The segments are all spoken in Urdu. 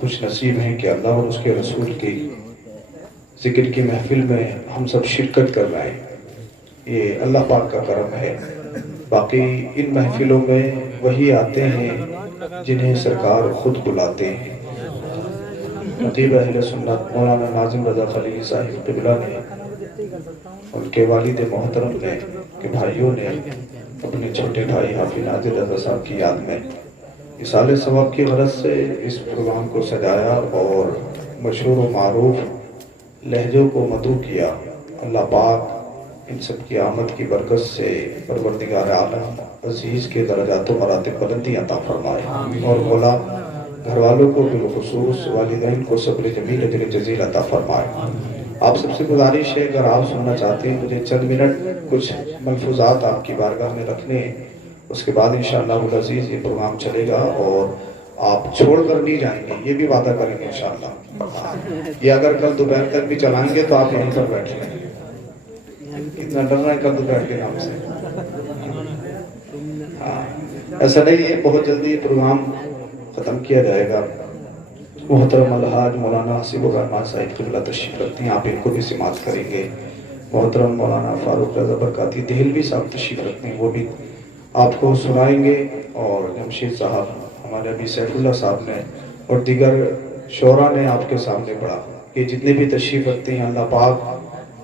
خوش نصیب ہیں کہ اللہ اور اس کے رسول کی ذکر کی محفل میں ہم سب شرکت کر رہے ہیں۔ یہ اللہ پاک کا کرم ہے۔ باقی ان محفلوں میں وہی آتے ہیں جنہیں سرکار خود بلاتے ہیں۔ خطیب اہل سنت مولانا ناظم رضا خلیل صاحب قبلہ نے، ان کے والد محترم نے، کہ بھائیوں نے اپنے چھوٹے بھائی حافظ ناظر رضا صاحب کی یاد میں اصالہ ثواب کی غرض سے اس پروگرام کو سجایا اور مشہور و معروف لہجوں کو مدعو کیا۔ اللہ پاک ان سب کی آمد کی برکت سے پروردگار عالم عزیز کے درجات و مراتب بلندی عطا فرمائے، اور مولا گھر والوں کو بالخصوص والدین کو صبر جمیل اجر جزیل عطا فرمائے۔ آپ سب سے گزارش ہے، اگر آپ سننا چاہتے ہیں، مجھے چند منٹ کچھ ملفوظات آپ کی بارگاہ میں رکھنے ہیں، اس کے بعد انشاءاللہ العزیز یہ پروگرام چلے گا اور آپ چھوڑ کر نہیں جائیں گے، یہ بھی وعدہ کریں گے انشاءاللہ۔ یہ اگر کل دوپہر تک بھی چلائیں گے تو آپ یہیں پر بیٹھ لیں۔ اتنا ڈر رہا ہے کل دوپہر کے نام سے؟ ایسا نہیں ہے، بہت جلدی یہ پروگرام ختم کیا جائے گا۔ محترم الحاج مولانا حسیب الرحمان صاحب قبلہ تشریف رکھتے ہیں، آپ ان کو بھی سماعت کریں گے۔ محترم مولانا فاروق رضا برکاتی دہلوی صاحب تشریف رکھتے ہیں، وہ بھی آپ کو سنائیں گے، اور جمشید صاحب، ہمارے ابھی سیف اللہ صاحب نے اور دیگر شعراء نے آپ کے سامنے پڑھا۔ یہ جتنے بھی تشریف رکھتے ہیں، اللہ پاک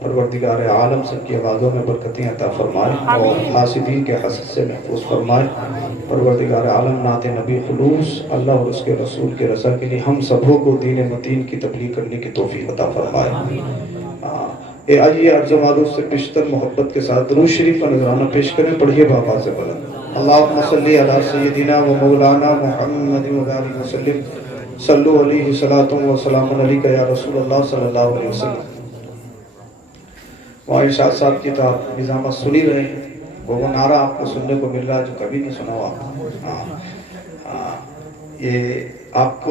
پروردگار عالم سب کی آوازوں میں برکتیں عطا فرمائے اور حاسدین کے حسد سے محفوظ فرمائے۔ پروردگار عالم نعت نبی خلوص اللہ اور اس کے رسول کے رضا کے لیے ہم سبوں کو دین متین کی تبلیغ کرنے کی توفیق عطا فرمائے۔ آئیے عرض و معروف سے بیشتر محبت کے ساتھ درود شریف کا نذرانہ پیش کریں، پڑھیے بابا سے بلند۔ اللہم صلی علی سیدنا و مولانا محمد و آلہ وسلم، صلو علیہ صلاۃ و سلام علیک یا رسول اللہ صلی اللہ علیہ وسلم۔ وہاں ارشاد صاحب کی تو آپ نظامت سنی رہے ہیں، وہ نعرہ آپ کو سننے کو مل رہا ہے جو کبھی نہیں سنا ہوا۔ یہ آپ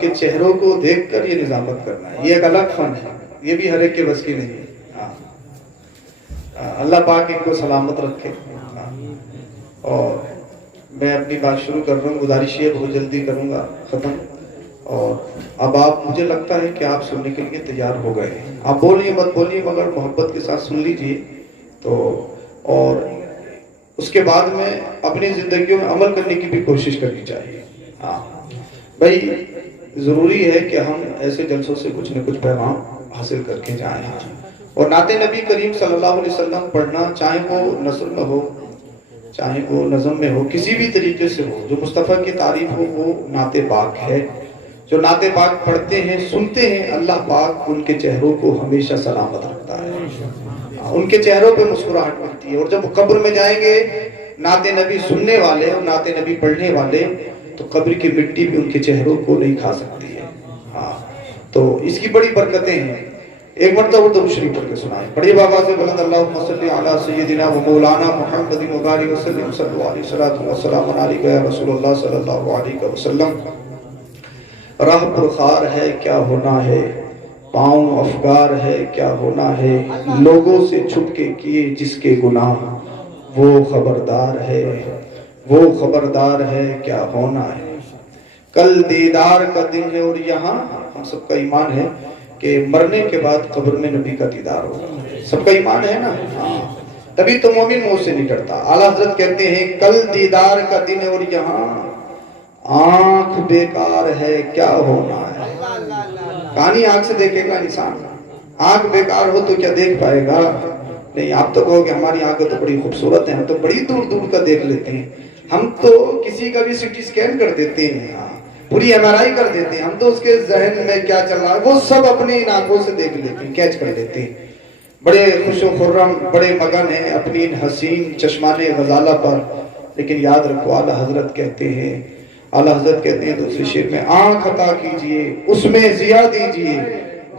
کے چہروں کو دیکھ کر یہ نظامت کرنا ہے، یہ ایک الگ فن ہے، یہ بھی ہر ایک کے بس کی نہیں ہے۔ اللہ پاک ان کو سلامت رکھے۔ اور میں اپنی بات شروع کر رہا ہوں، گزارش یہ بہت جلدی کروں گا ختم، اور اب آپ، مجھے لگتا ہے کہ آپ سننے کے لیے تیار ہو گئے ہیں۔ آپ بولیے مت بولیے، مگر محبت کے ساتھ سن لیجئے تو، اور اس کے بعد میں اپنی زندگیوں میں عمل کرنے کی بھی کوشش کرنی چاہیے۔ ہاں بھائی، ضروری ہے کہ ہم ایسے جلسوں سے کچھ نہ کچھ پیغام حاصل کر کے جائیں، اور نعت نبی کریم صلی اللہ علیہ وسلم پڑھنا، چاہے وہ نثر میں ہو، چاہے وہ نظم میں ہو، کسی بھی طریقے سے ہو، جو مصطفیٰ کی تعریف ہو، وہ نعت پاک ہے۔ جو نعت پاک پڑھتے ہیں، سنتے ہیں، اللہ پاک ان کے چہروں کو ہمیشہ سلامت رکھتا ہے، ان کے چہروں پہ مسکراہٹ ملتی ہے، اور جب قبر میں جائیں گے نعت نبی سننے والے اور نعت نبی پڑھنے والے، تو قبر کی مٹی بھی ان کے چہروں کو نہیں کھا سکتی ہے۔ ہاں، تو اس کی بڑی برکتیں ہیں۔ ایک مرتبہ درود شریف پڑھ کے سنائیں، پڑھیے بابا سے بلند، اللہم صلی علی سیدنا و مولانا محمد و آلہ وسلم، صلو علیہ الصلوۃ والسلام علیک یا رسول اللہ صلی اللہ علیہ وسلم۔ راہ پرخار ہے کیا ہونا ہے، پاؤں افگار ہے کیا ہونا ہے، لوگوں سے چھپ کے کیے جس کے گناہ، وہ خبردار ہے، وہ خبردار ہے کیا ہونا ہے۔ کل دیدار کا دن ہے، اور یہاں ہم سب کا ایمان ہے کہ مرنے کے بعد قبر میں نبی کا دیدار ہوگا، سب کا ایمان ہے نا؟ تبھی تو مومن موت سے نہیں ڈرتا۔ اعلیٰ حضرت کہتے ہیں کل دیدار کا دن ہے، اور یہاں آنکھ بیکار ہے کیا ہونا ہے۔ کہانی آنکھ سے دیکھے گا انسان، آنکھ بیکار ہو تو کیا دیکھ پائے گا؟ نہیں، آپ تو کہو کہ ہماری آنکھیں تو بڑی خوبصورت ہیں، ہم تو بڑی دور دور کا دیکھ لیتے ہیں، ہم تو کسی کا بھی سٹی سکین کر دیتے ہیں، پوری ایم آر آئی کر دیتے ہیں، ہم تو اس کے ذہن میں کیا چل رہا ہے وہ سب اپنی ان آنکھوں سے دیکھ لیتے ہیں، کیچ کر لیتے ہیں۔ بڑے خوش و خرم، بڑے مگن ہیں اپنی ان حسین چشمان غزالہ پر، لیکن یاد رکھو اعلیٰ حضرت کہتے ہیں، اعلیٰ حضرت کہتے ہیں دوسری شعر میں، آنکھ عطا کیجئے اس میں ضیاء دیجئے،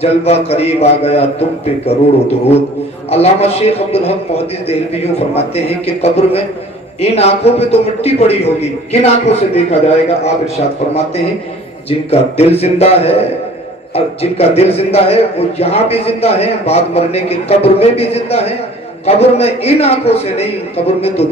جلوہ قریب آ گیا تم پہ کروڑوں درود۔ علامہ شیخ عبدالحق محدث دہلوی یوں فرماتے ہیں کہ قبر میں ان آنکھوں پہ تو مٹی پڑی ہوگی، کن آنکھوں سے دیکھا جائے گا؟ آپ ارشاد فرماتے ہیں جن کا دل زندہ ہے، جن کا دل زندہ ہے وہ یہاں بھی زندہ ہے، بعد مرنے کی قبر میں بھی زندہ ہے۔ قبر میں ان آنکھوں سے نہیں، قبر میں تو